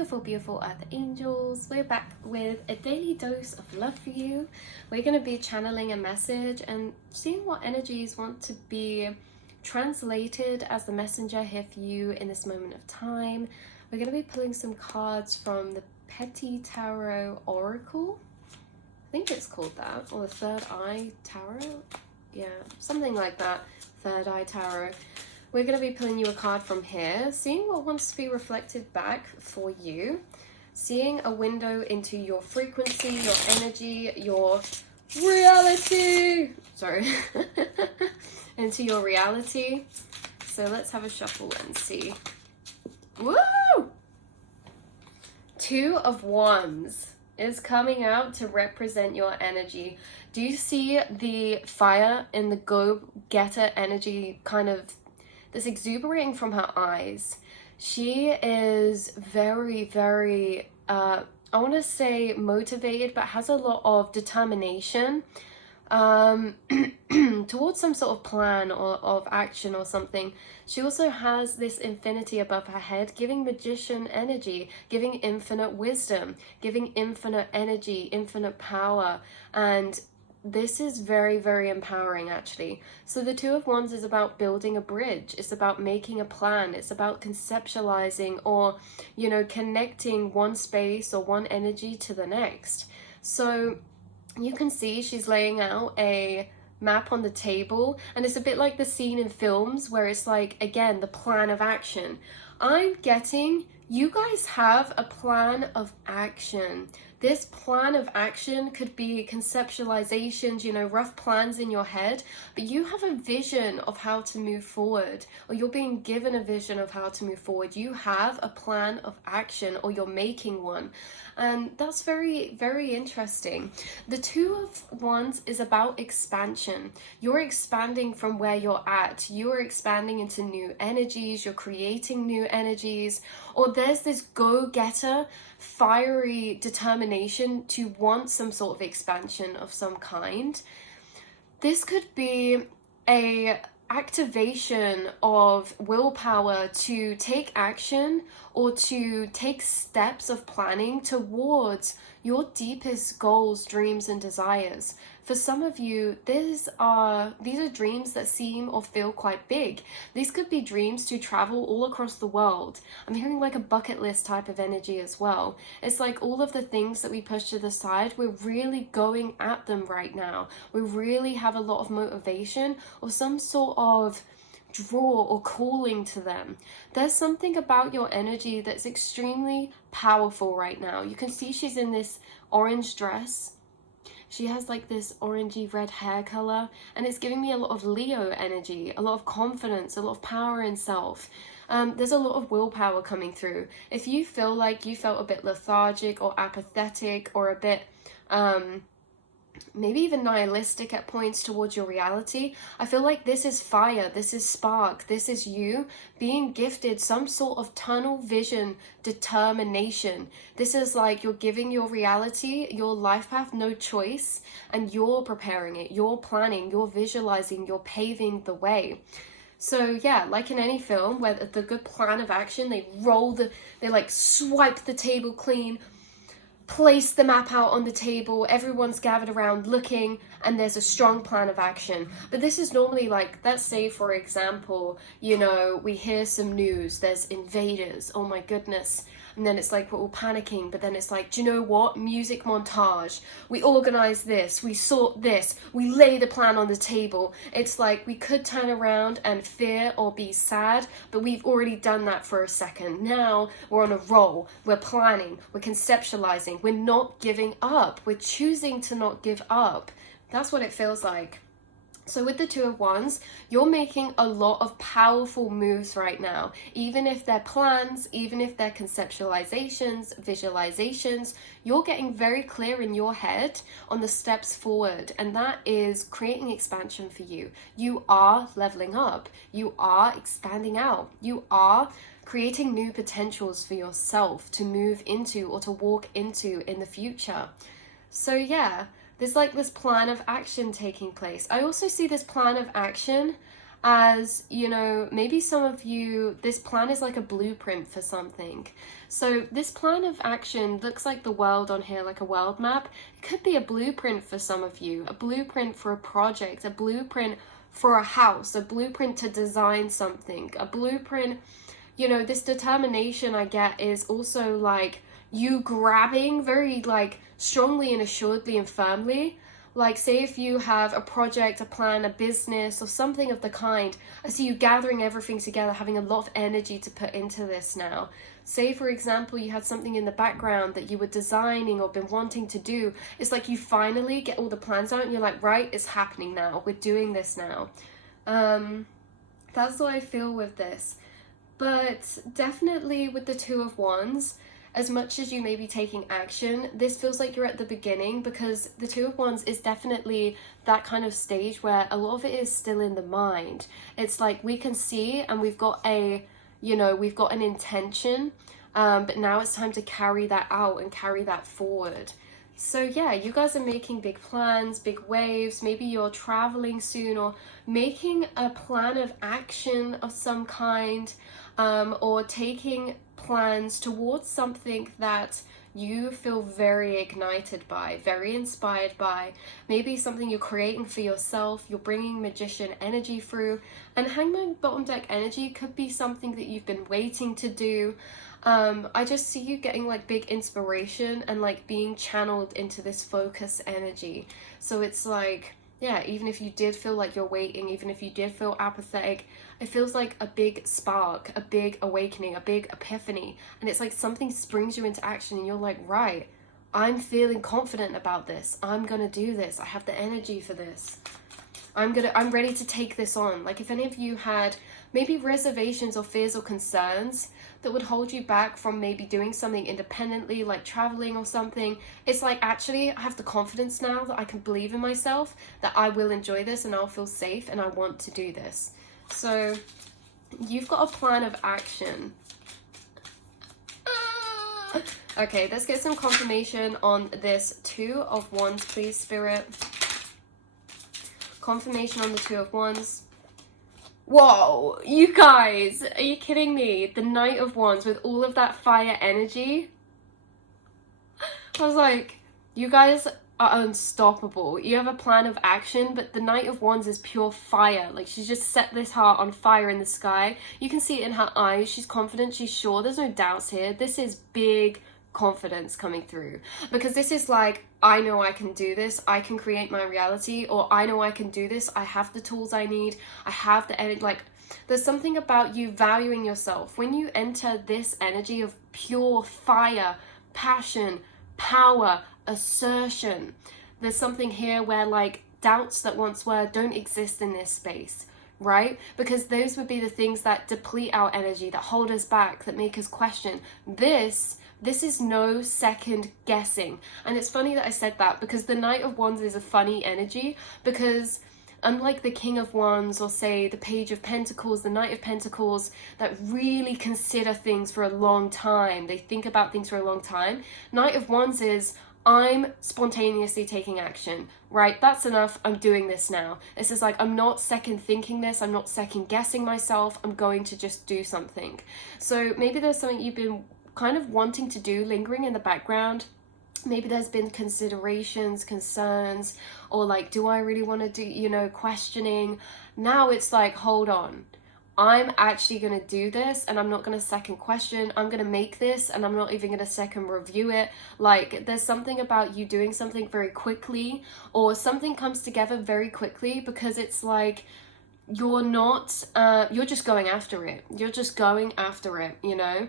beautiful Earth Angels. We're back with a daily dose of love for you. We're going to be channeling a message and seeing what energies want to be translated as the messenger here for you in this moment of time. We're going to be pulling some cards from the Petty Tarot Oracle. I think it's called that, or the Third Eye Tarot. Yeah, something like that. Third Eye Tarot. We're going to be pulling you a card from here, seeing what wants to be reflected back for you, seeing a window into your frequency, your energy, your reality. Sorry. Into your reality. So let's have a shuffle and see. Woo! Two of Wands is coming out to represent your energy. Do you see the fire in the go-getter energy, kind of this exuberating from her eyes? She is very, I want to say motivated, but has a lot of determination towards some sort of plan or of action or something. She also has this infinity above her head, giving magician energy, giving infinite wisdom, giving infinite energy, infinite power. And this is very empowering, actually. So the Two of Wands is about building a bridge. It's about making a plan. It's about conceptualizing or, connecting one space or one energy to the next. So you can see she's laying out a map on the table, and it's a bit like the scene in films where it's like, again, the plan of action. I'm getting you guys have a plan of action. This plan of action could be conceptualizations, rough plans in your head, but you have a vision of how to move forward, or you're being given a vision of how to move forward. You have a plan of action, or you're making one. And that's very interesting. The Two of Wands is about expansion. You're expanding from where you're at. You're expanding into new energies. You're creating new energies. Or there's this go-getter, fiery determination to want some sort of expansion of some kind. This could be a activation of willpower to take action or to take steps of planning towards your deepest goals, dreams, and desires. For some of you, these are dreams that seem or feel quite big. These could be dreams to travel all across the world. I'm hearing like a bucket list type of energy as well. It's like all of the things that we push to the side, we're really going at them right now. We really have a lot of motivation or some sort of draw or calling to them. There's something about your energy that's extremely powerful right now. You can see she's in this orange dress. She has like this orangey red hair color, and it's giving me a lot of Leo energy, a lot of confidence, a lot of power in self. There's a lot of willpower coming through. If you feel like you felt a bit lethargic or apathetic or a bit maybe even nihilistic at points towards your reality, I feel like this is fire, this is spark, this is you being gifted some sort of tunnel vision, determination. This is like you're giving your reality, your life path, no choice, and you're preparing it, you're planning, you're visualizing, you're paving the way. So yeah, like in any film where the good plan of action, they like swipe the table clean, place the map out on the table, everyone's gathered around looking, and there's a strong plan of action. But this is normally like, let's say for example, we hear some news, there's invaders, oh my goodness, and then it's like we're all panicking, but then it's like, do you know what, music montage, we organize this, we sort this, we lay the plan on the table. It's like we could turn around and fear or be sad, but we've already done that for a second. Now we're on a roll, we're planning, we're conceptualizing, we're not giving up, we're choosing to not give up. That's what it feels like. So with the Two of Wands, you're making a lot of powerful moves right now. Even if they're plans, even if they're conceptualizations, visualizations, you're getting very clear in your head on the steps forward. And that is creating expansion for you. You are leveling up. You are expanding out. You are creating new potentials for yourself to move into or to walk into in the future. So yeah, there's like this plan of action taking place. I also see this plan of action as, you know, maybe some of you, this plan is like a blueprint for something. So this plan of action looks like the world on here, like a world map. It could be a blueprint for some of you, a blueprint for a project, a blueprint for a house, a blueprint to design something, a blueprint, you know, this determination I get is also like you grabbing very like strongly and assuredly and firmly. Like, say if you have a project, a plan, a business, or something of the kind, I see you gathering everything together, having a lot of energy to put into this now. Say, for example, you had something in the background that you were designing or been wanting to do. It's like you finally get all the plans out and you're like, right, it's happening now. We're doing this now. That's what I feel with this. But definitely with the Two of Wands, as much as you may be taking action, this feels like you're at the beginning, because the Two of Wands is definitely that kind of stage where a lot of it is still in the mind. It's like we can see and we've got a, you know, we've got an intention, but now it's time to carry that out and carry that forward. So yeah, you guys are making big plans, big waves. Maybe you're traveling soon or making a plan of action of some kind, or taking plans towards something that you feel very ignited by, very inspired by. Maybe something you're creating for yourself, you're bringing magician energy through. And hangman bottom deck energy could be something that you've been waiting to do. I just see you getting like big inspiration and like being channeled into this focus energy. So it's like, yeah, even if you did feel like you're waiting, even if you did feel apathetic, it feels like a big spark, a big awakening, a big epiphany. And it's like something springs you into action and you're like, right, I'm feeling confident about this. I'm gonna do this. I have the energy for this. I'm ready to take this on. Like if any of you had maybe reservations or fears or concerns that would hold you back from maybe doing something independently, like traveling or something, it's like, actually, I have the confidence now that I can believe in myself, that I will enjoy this and I'll feel safe and I want to do this. So you've got a plan of action. Okay, let's get some confirmation on this Two of Wands, please, Spirit. Confirmation on the Two of Wands. Whoa, you guys, are you kidding me? The Knight of Wands with all of that fire energy. I was like, you guys are unstoppable. You have a plan of action, but the Knight of Wands is pure fire. Like, she's just set this heart on fire in the sky. You can see it in her eyes. She's confident, she's sure. There's no doubts here. This is big confidence coming through, because this is like, I know I can do this, I can create my reality, or I know I can do this, I have the tools I need, I have the energy. Like, there's something about you valuing yourself when you enter this energy of pure fire, passion, power, assertion. There's something here where like doubts that once were don't exist in this space, right? Because those would be the things that deplete our energy, that hold us back, that make us question. This is no second guessing. And it's funny that I said that, because the Knight of Wands is a funny energy, because unlike the King of Wands or say the Page of Pentacles, the Knight of Pentacles, that really consider things for a long time, they think about things for a long time, Knight of Wands is, I'm spontaneously taking action, right? That's enough. I'm doing this now. This is like, I'm not second thinking this. I'm not second guessing myself. I'm going to just do something. So maybe there's something you've been kind of wanting to do, lingering in the background. Maybe there's been considerations, concerns, or like, do I really want to do, you know, questioning. Now it's like, hold on. I'm actually going to do this and I'm not going to second question. I'm going to make this and I'm not even going to second review it. Like, there's something about you doing something very quickly, or something comes together very quickly, because it's like, you're not, you're just going after it. You're just going after it, you know?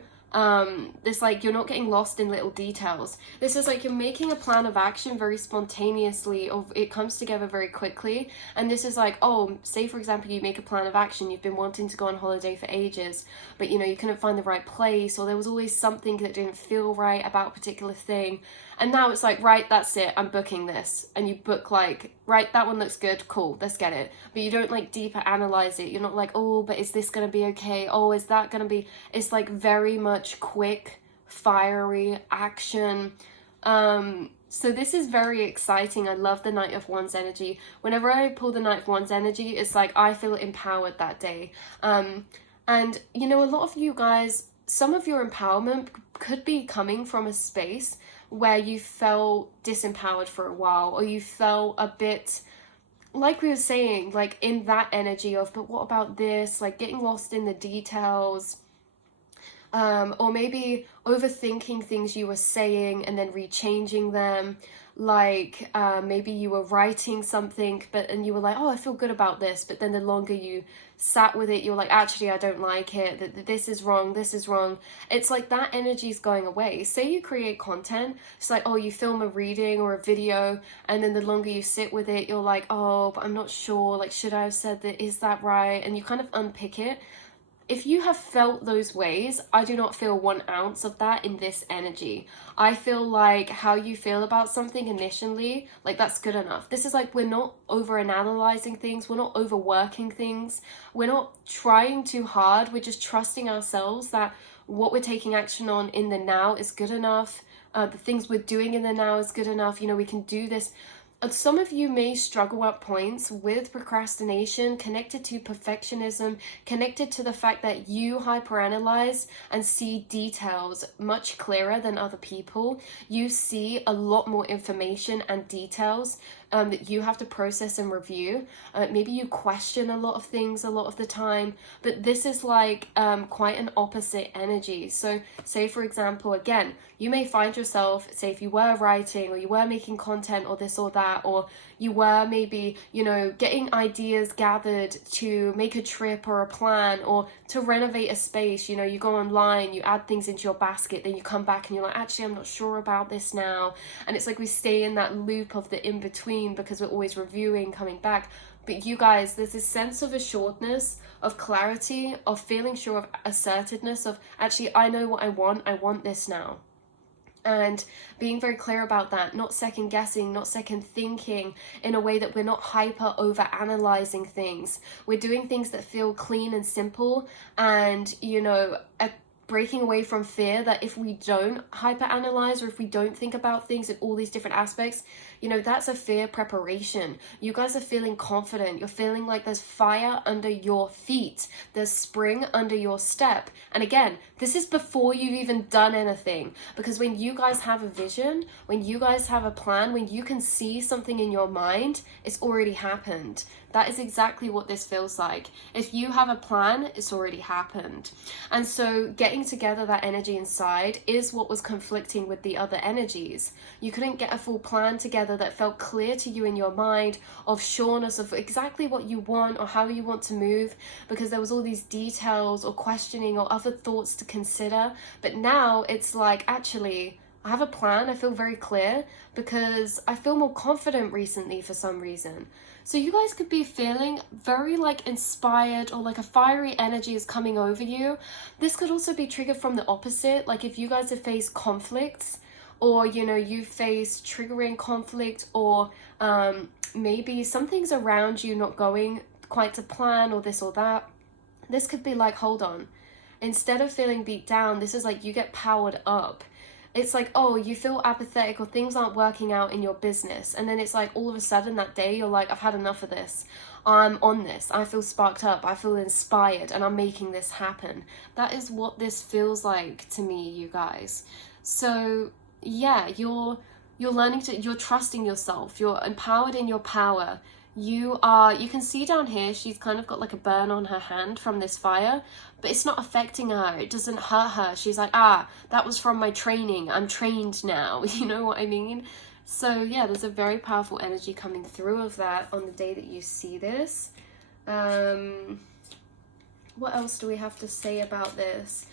It's like you're not getting lost in little details. This is like you're making a plan of action very spontaneously, or it comes together very quickly. And this is like, oh, say for example you make a plan of action, you've been wanting to go on holiday for ages, but you know, you couldn't find the right place, or there was always something that didn't feel right about a particular thing. And now it's like, right, that's it, I'm booking this. And you book like, right, that one looks good, cool, let's get it. But you don't like deeper analyze it. You're not like, oh, but is this gonna be okay? Oh, is that gonna be? It's like very much quick, fiery action. So this is very exciting. I love the Knight of Wands energy. Whenever I pull the Knight of Wands energy, it's like I feel empowered that day. And you know, a lot of you guys, some of your empowerment could be coming from a space where you felt disempowered for a while, or you felt a bit, like we were saying, like in that energy of, but what about this? Like getting lost in the details, or maybe overthinking things you were saying and then rechanging them. Like maybe you were writing something, and you were like, oh, I feel good about this, but then the longer you sat with it, you're like, actually, I don't like it, this is wrong, this is wrong. It's like that energy is going away. Say you create content, it's like, oh, you film a reading or a video, and then the longer you sit with it, you're like, oh, but I'm not sure, like, should I have said that, is that right? And you kind of unpick it. If you have felt those ways, I do not feel 1 ounce of that in this energy. I feel like how you feel about something initially, like that's good enough. This is like, we're not over-analyzing things, we're not overworking things, we're not trying too hard, we're just trusting ourselves that what we're taking action on in the now is good enough, the things we're doing in the now is good enough, you know, we can do this. Some of you may struggle at points with procrastination, connected to perfectionism, connected to the fact that you hyperanalyze and see details much clearer than other people. You see a lot more information and details that you have to process and review. Maybe you question a lot of things a lot of the time, but this is like quite an opposite energy. So say, for example, again, you may find yourself, say if you were writing or you were making content or this or that, or you were maybe, you know, getting ideas gathered to make a trip or a plan or to renovate a space. You know, you go online, you add things into your basket, then you come back and you're like, actually, I'm not sure about this now. And it's like we stay in that loop of the in-between because we're always reviewing, coming back. But you guys, there's this sense of assuredness, of clarity, of feeling sure, of assertiveness, of actually, I know what I want this now. And being very clear about that, not second guessing, not second thinking, in a way that we're not hyper over analyzing things. We're doing things that feel clean and simple, and, you know, breaking away from fear that if we don't hyper analyze or if we don't think about things in all these different aspects, you know, that's a fear preparation. You guys are feeling confident. You're feeling like there's fire under your feet. There's spring under your step. And again, this is before you've even done anything. Because when you guys have a vision, when you guys have a plan, when you can see something in your mind, it's already happened. That is exactly what this feels like. If you have a plan, it's already happened. And so getting together that energy inside is what was conflicting with the other energies. You couldn't get a full plan together that felt clear to you in your mind, of sureness of exactly what you want or how you want to move, because there was all these details or questioning or other thoughts to consider. But now it's like, actually, I have a plan. I feel very clear because I feel more confident recently for some reason. So you guys could be feeling very like inspired, or like a fiery energy is coming over you. This could also be triggered from the opposite. Like if you guys have faced conflicts, or, you know, you face triggering conflict, or maybe something's around you not going quite to plan, or this or that. This could be like, hold on. Instead of feeling beat down, this is like you get powered up. It's like, oh, you feel apathetic or things aren't working out in your business. And then it's like all of a sudden that day, you're like, I've had enough of this. I'm on this. I feel sparked up. I feel inspired, and I'm making this happen. That is what this feels like to me, you guys. So yeah, you're learning to, you're trusting yourself. You're empowered in your power. You can see down here, she's kind of got like a burn on her hand from this fire, but it's not affecting her. It doesn't hurt her. She's like, that was from my training. I'm trained now. You know what I mean? So yeah, there's a very powerful energy coming through of that on the day that you see this. What else do we have to say about this?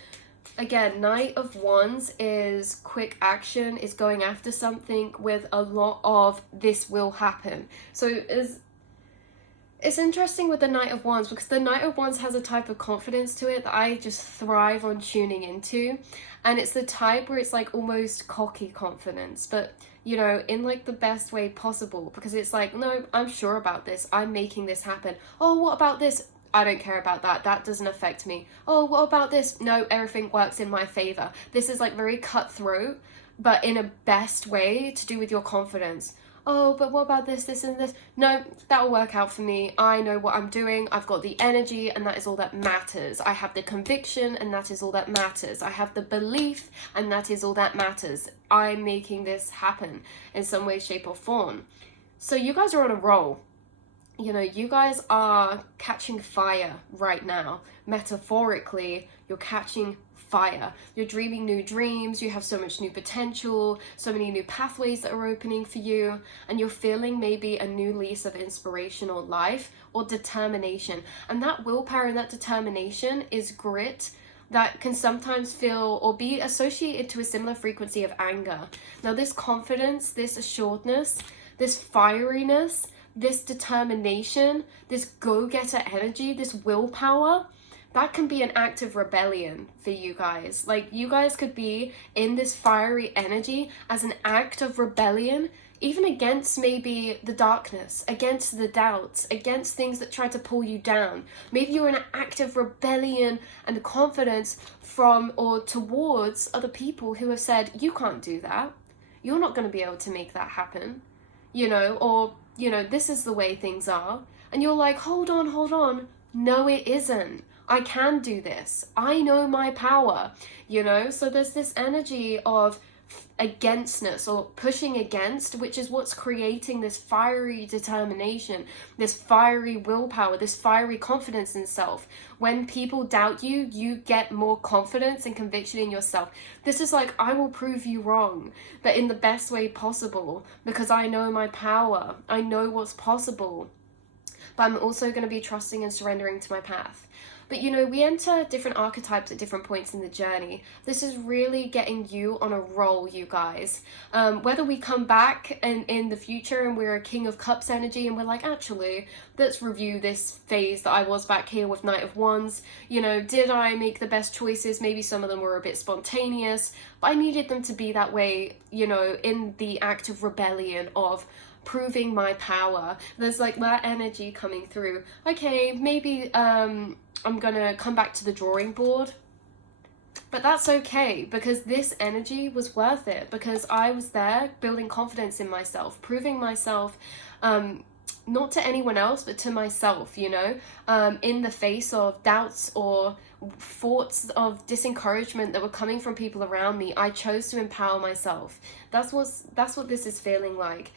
Again, Knight of Wands is quick action, is going after something with a lot of this will happen. So it's interesting with the Knight of Wands, because the Knight of Wands has a type of confidence to it that I just thrive on tuning into. And it's the type where it's like almost cocky confidence, but, you know, in like the best way possible, because it's like, no, I'm sure about this. I'm making this happen. Oh, what about this? I don't care about that. That doesn't affect me. Oh, what about this? No, everything works in my favor. This is like very cutthroat, but in a best way to do with your confidence. Oh, but what about this, this, and this? No, that'll work out for me. I know what I'm doing. I've got the energy, and that is all that matters. I have the conviction, and that is all that matters. I have the belief, and that is all that matters. I'm making this happen in some way, shape, or form. So you guys are on a roll. You know, you guys are catching fire right now. Metaphorically, you're catching fire. You're dreaming new dreams. You have so much new potential, so many new pathways that are opening for you, and you're feeling maybe a new lease of inspirational life or determination. And that willpower and that determination is grit that can sometimes feel or be associated to a similar frequency of anger. Now, this confidence, this assuredness, this fieriness, this determination, this go-getter energy, this willpower, that can be an act of rebellion for you guys. Like, you guys could be in this fiery energy as an act of rebellion, even against maybe the darkness, against the doubts, against things that try to pull you down. Maybe you're in an act of rebellion and confidence from or towards other people who have said, you can't do that. You're not going to be able to make that happen, you know, or, you know, this is the way things are. And you're like, hold on. No, it isn't. I can do this. I know my power, you know? So there's this energy of againstness or pushing against, which is what's creating this fiery determination, this fiery willpower, this fiery confidence in self. When people doubt you, you get more confidence and conviction in yourself. This is like, I will prove you wrong, but in the best way possible, because I know my power. I know what's possible, but I'm also going to be trusting and surrendering to my path. But, you know, we enter different archetypes at different points in the journey. This is really getting you on a roll, you guys. Whether we come back in the future and we're a King of Cups energy and we're like, actually, let's review this phase that I was back here with Knight of Wands. You know, did I make the best choices? Maybe some of them were a bit spontaneous, but I needed them to be that way, you know, in the act of rebellion of proving my power. There's like that energy coming through. Okay, maybe I'm gonna come back to the drawing board, but that's okay, because this energy was worth it, because I was there building confidence in myself, proving myself, not to anyone else, but to myself, you know, in the face of doubts or thoughts of disencouragement that were coming from people around me. I chose to empower myself. That's what this is feeling like.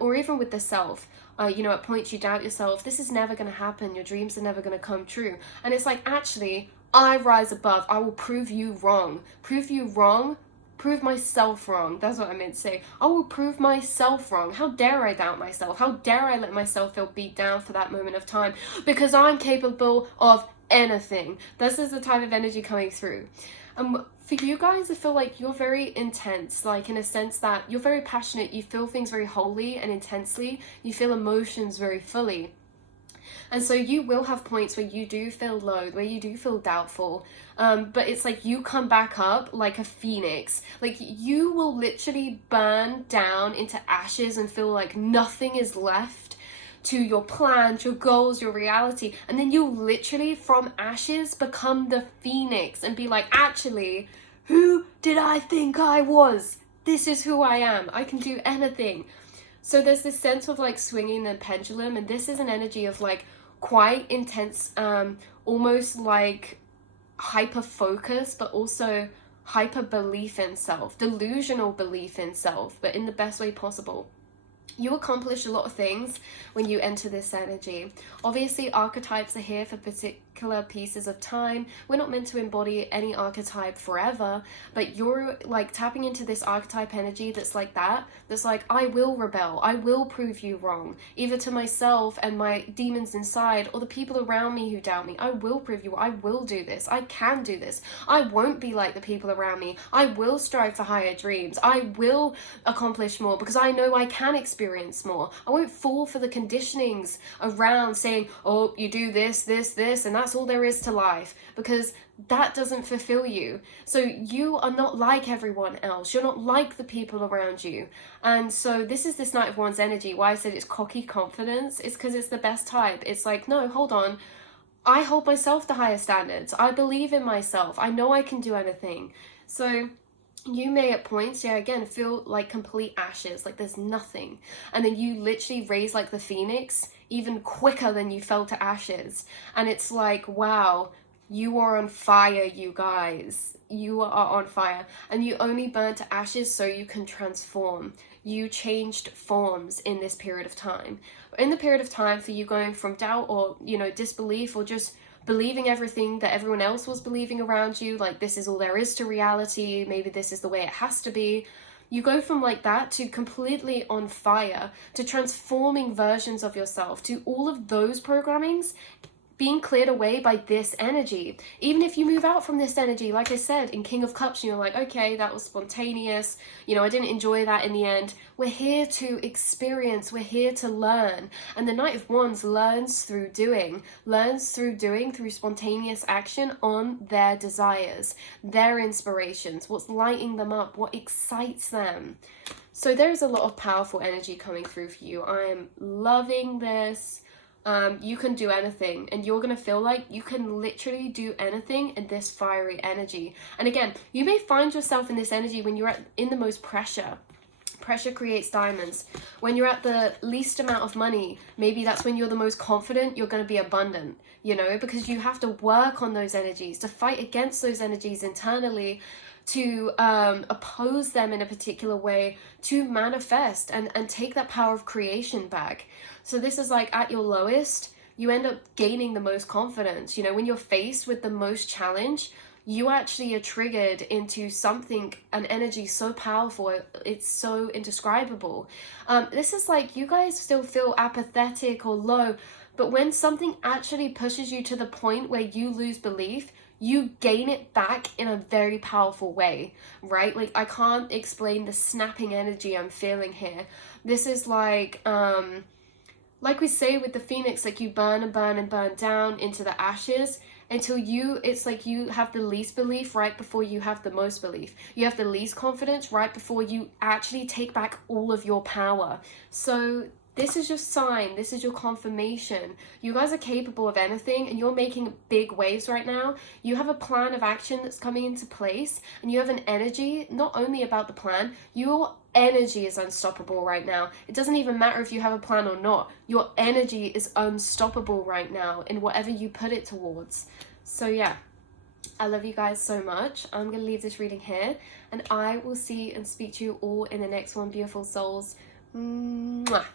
Or even with the self, you know, at points you doubt yourself. This is never going to happen. Your dreams are never going to come true. And it's like, actually, I rise above. I will prove you wrong. Prove you wrong. Prove myself wrong. That's what I meant to say. I will prove myself wrong. How dare I doubt myself? How dare I let myself feel beat down for that moment of time? Because I'm capable of anything. This is the type of energy coming through. For you guys, I feel like you're very intense, like in a sense that you're very passionate. You feel things very wholly and intensely. You feel emotions very fully. And so you will have points where you do feel low, where you do feel doubtful. But it's like you come back up like a phoenix. Like you will literally burn down into ashes and feel like nothing is left to your plans, your goals, your reality. And then you literally from ashes become the phoenix and be like, actually, who did I think I was? This is who I am. I can do anything. So there's this sense of like swinging the pendulum, and this is an energy of like quite intense, almost like hyper focus, but also hyper belief in self, delusional belief in self, but in the best way possible. You accomplish a lot of things when you enter this energy. Obviously, archetypes are here for particular pieces of time. We're not meant to embody any archetype forever, but you're like tapping into this archetype energy that's like that, that's like, I will rebel, I will prove you wrong, either to myself and my demons inside, or the people around me who doubt me. I will prove you, I will do this, I can do this, I won't be like the people around me, I will strive for higher dreams, I will accomplish more, because I know I can experience more. I won't fall for the conditionings around saying, oh, you do this, and that's all there is to life, because that doesn't fulfill you. So you are not like everyone else. You're not like the people around you. And so this is this Knight of Wands energy. Why I said it's cocky confidence, it's because it's the best type. It's like, no, hold on. I hold myself to higher standards. I believe in myself. I know I can do anything. So you may at points, yeah, again, feel like complete ashes, like there's nothing. And then you literally raise like the phoenix even quicker than you fell to ashes. And it's like, wow, you are on fire, you guys. You are on fire. And you only burn to ashes so you can transform. You changed forms in this period of time. In the period of time for you going from doubt or, you know, disbelief or just believing everything that everyone else was believing around you, like this is all there is to reality, maybe this is the way it has to be. You go from like that to completely on fire, to transforming versions of yourself, to all of those programmings being cleared away by this energy. Even if you move out from this energy, like I said, in King of Cups, you're like, okay, that was spontaneous, you know, I didn't enjoy that in the end. We're here to experience, we're here to learn. And the Knight of Wands learns through doing, through spontaneous action on their desires, their inspirations, what's lighting them up, what excites them. So there's a lot of powerful energy coming through for you. I am loving this. You can do anything, and you're gonna feel like you can literally do anything in this fiery energy. And again, you may find yourself in this energy when you're in the most pressure. Pressure creates diamonds. When you're at the least amount of money, maybe that's when you're the most confident, you're going to be abundant, you know, because you have to work on those energies, to fight against those energies internally, to oppose them in a particular way, to manifest and take that power of creation back. So this is like at your lowest, you end up gaining the most confidence. You know, when you're faced with the most challenge, you actually are triggered into something, an energy so powerful, it's so indescribable. This is like, you guys still feel apathetic or low, but when something actually pushes you to the point where you lose belief, you gain it back in a very powerful way, right? Like, I can't explain the snapping energy I'm feeling here. This is like we say with the phoenix, like you burn and burn and burn down into the ashes until it's like you have the least belief right before you have the most belief. You have the least confidence right before you actually take back all of your power. So this is your sign, this is your confirmation. You guys are capable of anything, and you're making big waves right now. You have a plan of action that's coming into place, and you have an energy, not only about the plan, your energy is unstoppable right now. It doesn't even matter if you have a plan or not. Your energy is unstoppable right now in whatever you put it towards. So yeah, I love you guys so much. I'm going to leave this reading here, and I will see and speak to you all in the next one, beautiful souls. Mwah.